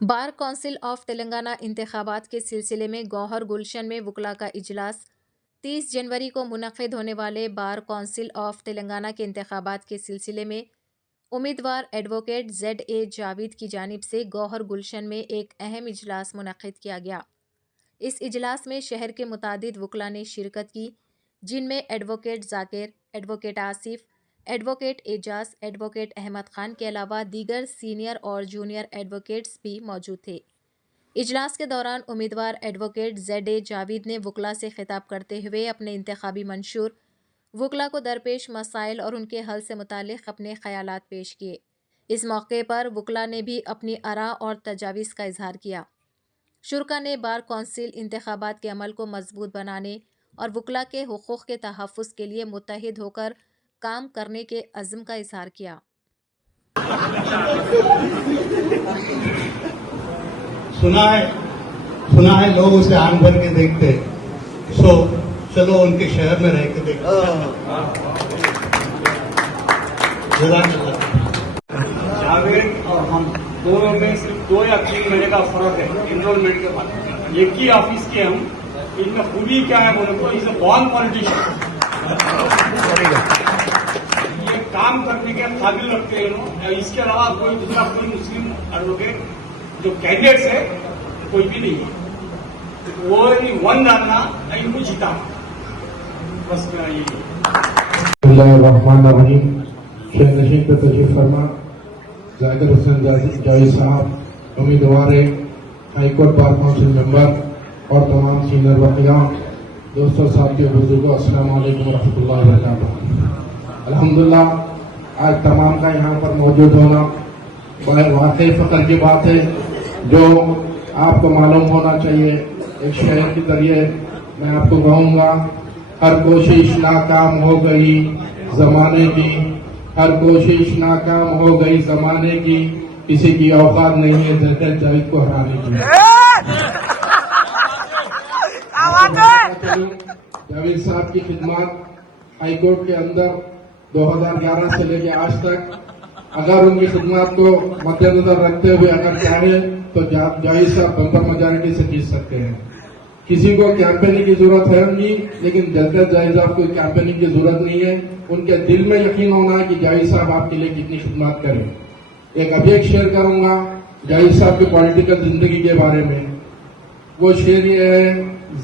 Bar council of Telangana इंतखाबात के सिलसिले में गौहर गुलशन में वकला का इजलास 30 जनवरी को मुनक़िद होने वाले बार कौंसिल ऑफ तेलंगाना के इंतखाबात के सिलसिले में उम्मीदवार एडवोकेट ZA जावेद की जानिब से गौहर गुलशन में एक अहम इजलास मुनक़िद किया गया। इस इजलास में शहर के मुतादिद वकला ने शिरकत की, जिनमें advocate Zakir, advocate Asif, advocate Ejaz, advocate Ahmed Khan के अलावा दीगर सीनियर और जूनियर एडवोकेट्स भी मौजूद थे। इजलास के दौरान उम्मीदवार एडवोकेट ZA जावेद ने वकला से खिताब करते हुए अपने इंतखाबी मंशूर वकला को दरपेश मसाइल और उनके हल से मुतालिक अपने ख्यालात पेश किए। इस मौके पर वकला ने भी अपनी आरा और तजावीज़ का इजहार किया। शुरा ने बार कौंसिल इंतखाबात के अमल को मजबूत बनाने और वकला के हुकूक़ के तहफ़्फ़ुज़ के लिए मुत्तहिद होकर काम करने के अज़्म का इजहार किया। सुना है लोग उसे आंख भर के देखते, सो चलो उनके शहर में रह के देखते। जावेद और हम दोनों में सिर्फ 2 या 3 महीने का फर्क है एनरोलमेंट के बाद। एक ही ऑफिस के हम, इनका खूबी क्या है बोले तो इज अ बॉर्न पॉलिटिशियन। ये काम करने के काबिल रखते हैं। इसके अलावा कोई दूसरा कोई मुस्लिम एडवोकेट जो कैंडिडेट्स है कोई भी नहीं है। वो वन डालना इनको जीता, बस मेरा यही शेख नशीन पे तशरीफ फरमा जाकिर हुसैन जावेद साहब उम्मीदवार हाईकोर्ट बार काउंसिल मेंबर और तमाम सीनियर वकीलान, दोस्तों, साथियों, बुजुर्गों, अस्सलाम वालेकुम रहमतुल्लाहि व बरकातहू। अल्हम्दुलिल्लाह आज तमाम का यहाँ पर मौजूद होना वाकई फख्र की बात है। जो आपको मालूम होना चाहिए, एक शहर के जरिए मैं आपको कहूँगा, हर कोशिश नाकाम हो गई जमाने की, हर कोशिश नाकाम हो गई जमाने की, किसी की औकात नहीं है जरकत जावेद को हराने की। जावेद साहब की खिदमत हाईकोर्ट के अंदर 2011 से लेकर आज तक, अगर उनकी खिदमत को मद्देनजर रखते हुए अगर चाहे तो जावेद साहब बंपर मेजॉरिटी से जीत सकते हैं। किसी को कैंपेनिंग की जरूरत है उनकी, लेकिन जरकत जावेद साहब को कैंपेनिंग की जरूरत नहीं है। उनके दिल में यकीन होना है कि जावेद साहब आपके लिए कितनी खिदमत करें। एक अभी शेयर करूंगा जावेद साहब की पॉलिटिकल जिंदगी के बारे में। वो शेर ये है,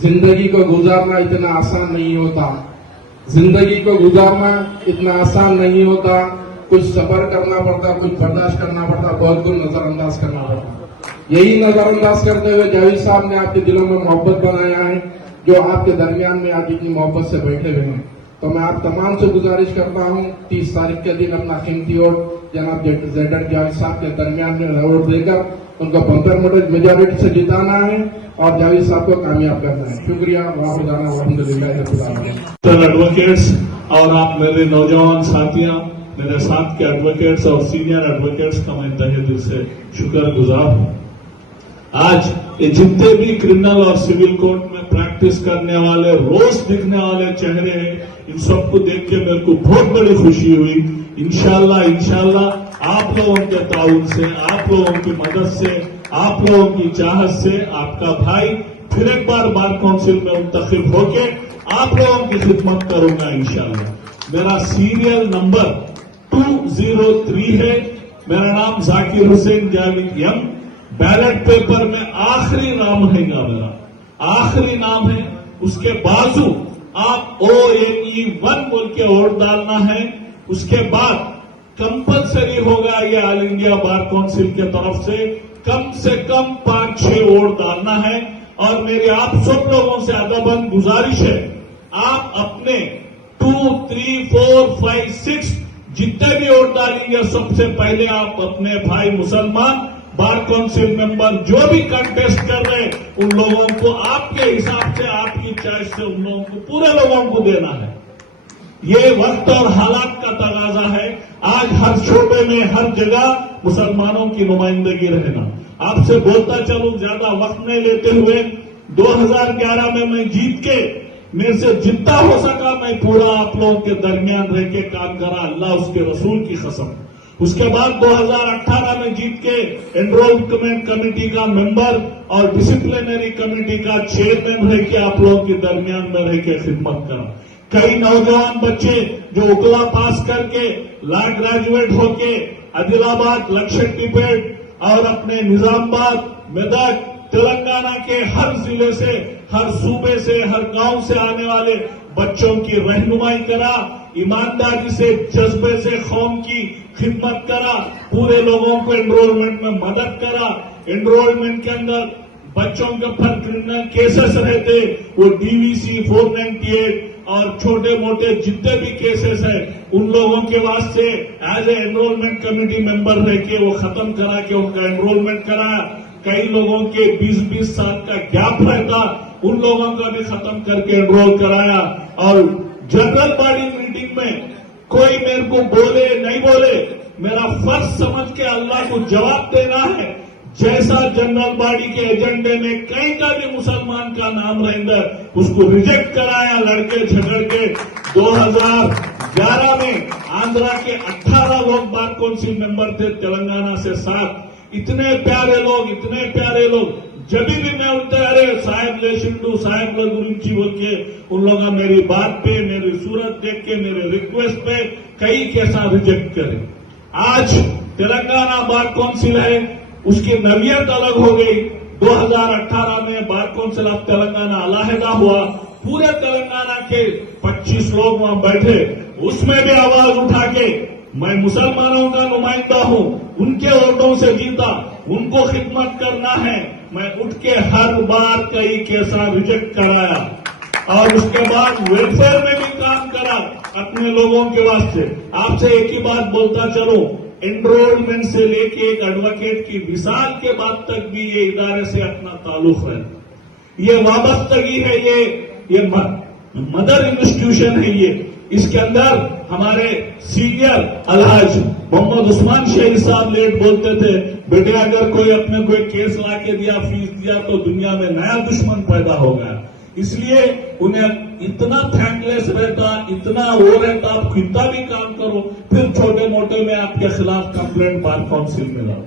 जिंदगी को गुजारना इतना आसान नहीं होता, जिंदगी को गुजारना इतना आसान नहीं होता, कुछ सब्र करना पड़ता, कुछ बर्दाश्त करना पड़ता, बहुत कुछ नजरअंदाज करना पड़ता। यही नजरअंदाज करते हुए जावेद साहब ने आपके दिलों में मोहब्बत बनाया है, जो आपके दरमियान में आज इतनी मोहब्बत से बैठे हुए हैं। तो मैं आप तमाम से गुजारिश करता हूं 30 तारीख के दिन अपना कीमती वोट जनाब ZA जावेद साहब के दरमियान में वोट देकर उनको बंपर मेजॉरिटी से जिताना है और जावेद साहब को कामयाब करना है। शुक्रिया। एडवोकेट्स और आप मेरे नौजवान साथियां, मेरे साथ के एडवोकेट्स और सीनियर एडवोकेट्स का मैं तहे दिल से शुक्रगुजार हूं। आज ये जितने भी क्रिमिनल और सिविल कोर्ट में प्रैक्टिस करने वाले, रोज दिखने वाले चेहरे हैं, इन सबको देख के मेरे को बहुत बड़ी खुशी हुई। इंशाल्लाह आप लोगों के ताउन से, आप लोगों की मदद से, आप लोगों की चाहत से आपका भाई फिर एक बार बार काउंसिल में मुंतखब होके आप लोगों की खिदमत करूंगा इंशाल्लाह। मेरा सीरियल नंबर 203 है। मेरा नाम जाकिर हुसैन जावेद यम। बैलेट पेपर में आखिरी नाम है मेरा, आखिरी नाम है। उसके बाजू आप ONE1 बोल के वोट डालना है। उसके बाद कंपलसरी होगा ये ऑल इंडिया बार काउंसिल के तरफ से कम 5-6 वोट डालना है। और मेरी आप सब लोगों से अदबन गुजारिश है, आप अपने 2, 3, 4, 5, 6 जितने भी वोट डालेंगे, सबसे पहले आप अपने भाई मुसलमान बार काउंसिल मेंबर जो भी कंटेस्ट कर रहे हैं उन लोगों को आपके हिसाब से, आपकी चॉइस से उन लोगों को, पूरे लोगों को देना है। ये वक्त और हालात का तकाजा है। आज हर शोबे में, हर जगह मुसलमानों की नुमाइंदगी रहना। आपसे बोलता चलूं, ज्यादा वक्त नहीं लेते हुए, 2011 में मैं जीत के, मेरे से जितना हो सका मैं पूरा आप लोगों के दरमियान रह के काम करा, अल्लाह उसके रसूल की कसम। उसके बाद 2018 में जीत के एनरोलमेंट कमेटी का मेंबर और डिसिप्लिनरी कमेटी का चेयरमैन रह के आप लोगों के दरमियान में रह के खिदमत करा। कई नौजवान बच्चे जो उकला पास करके लॉ ग्रेजुएट होके आदिलाबाद, लक्षद्वीप और अपने निजामाबाद, मेदक, तेलंगाना के हर जिले से, हर सूबे से, हर गांव से आने वाले बच्चों की रहनुमाई करा, ईमानदारी से, जज्बे से कौम की खिदमत करा, पूरे लोगों को एनरोलमेंट में मदद करा। एनरोलमेंट के अंदर बच्चों के ऊपर क्रिमिनल केसेस रहते, वो डीवीसी 498 और छोटे मोटे जितने भी केसेस है उन लोगों के वास्ते as a enrolment committee member रह के वो खत्म करा के उनका एनरोलमेंट कराया। कई लोगों के 20-20 साल का गैप रहता, उन लोगों का भी खत्म करके एनरोल कराया। और जनरल बॉडी मीटिंग में कोई मेरे को बोले नहीं बोले, मेरा फर्ज समझ के अल्लाह को जवाब देना है। जैसा जनरल बॉडी के एजेंडे में कहीं का भी मुसलमान का नाम रहेगा उसको रिजेक्ट कराया लड़के झगड़ के। 2011 में आंध्रा के 18 लोग बार काउंसिल मेंबर थे, तेलंगाना से 7। इतने प्यारे लोग जब भी मैं उनसे अरे साहब लेशिंडू साहब लोग गुरुजी बोल के उन लोग मेरी बात पे, मेरी सूरत देख के, मेरे रिक्वेस्ट पे कई कैसा रिजेक्ट करे। आज तेलंगाना बार काउंसिल है, उसकी नवियत अलग हो गई। 2018 में बार काउंसिल ऑफ तेलंगाना अलहदा हुआ, पूरे तेलंगाना के 25 लोग वहां बैठे, उसमें भी आवाज उठा के मैं मुसलमानों का नुमाइंदा हूं, उनके वोटों से जीता, उनको खिदमत करना है। मैं उठ के हर बार कई केसा रिजेक्ट कराया और उसके बाद वेलफेयर में भी काम करा अपने लोगों के वास्ते। आपसे एक ही बात बोलता चलो, एनरोलमेंट से लेके एक एडवोकेट की विसाल के बाद तक भी ये इदारे से अपना ताल्लुक है, ये वाबस्तगी है, ये मदर इंस्टीट्यूशन है। ये इसके अंदर हमारे सीनियर अलहाज मोहम्मद उस्मान शेख साहब लेट बोलते थे, बेटे अगर कोई अपने कोई केस ला के दिया, फीस दिया तो दुनिया में नया दुश्मन पैदा हो गया। इसलिए उन्हें इतना थैंकलेस रहता, इतना वो रहता, आप कितना भी काम करो फिर छोटे मोटे में आपके खिलाफ कंप्लेंट बार काउंसिल में लाओ।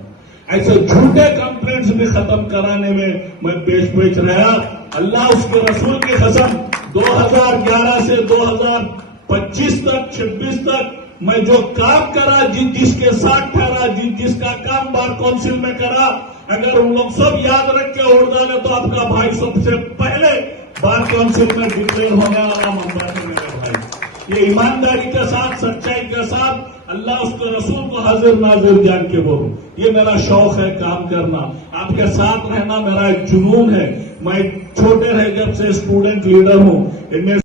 ऐसे झूठे कंप्लेंट्स भी खत्म कराने में मैं पेश रहा। अल्लाह उसके रसूल की कसम 2011 से 2025 तक 26 तक मैं जो काम करा, जिसके साथ ठहरा, जिसका काम बार काउंसिल में करा, अगर उन लोग सब याद रख के वोट डाले तो आपका भाई सबसे पहले बार काउंसिल में डिक्लेयर होने वाला मामला है मेरे भाई। ये ईमानदारी के साथ, सच्चाई के साथ अल्लाह उसके रसूल को हाजिर नाजिर जान के बोलूं, ये मेरा शौक है काम करना, आपके साथ रहना मेरा एक जुनून है। मैं छोटे रह जब से स्टूडेंट लीडर हूं।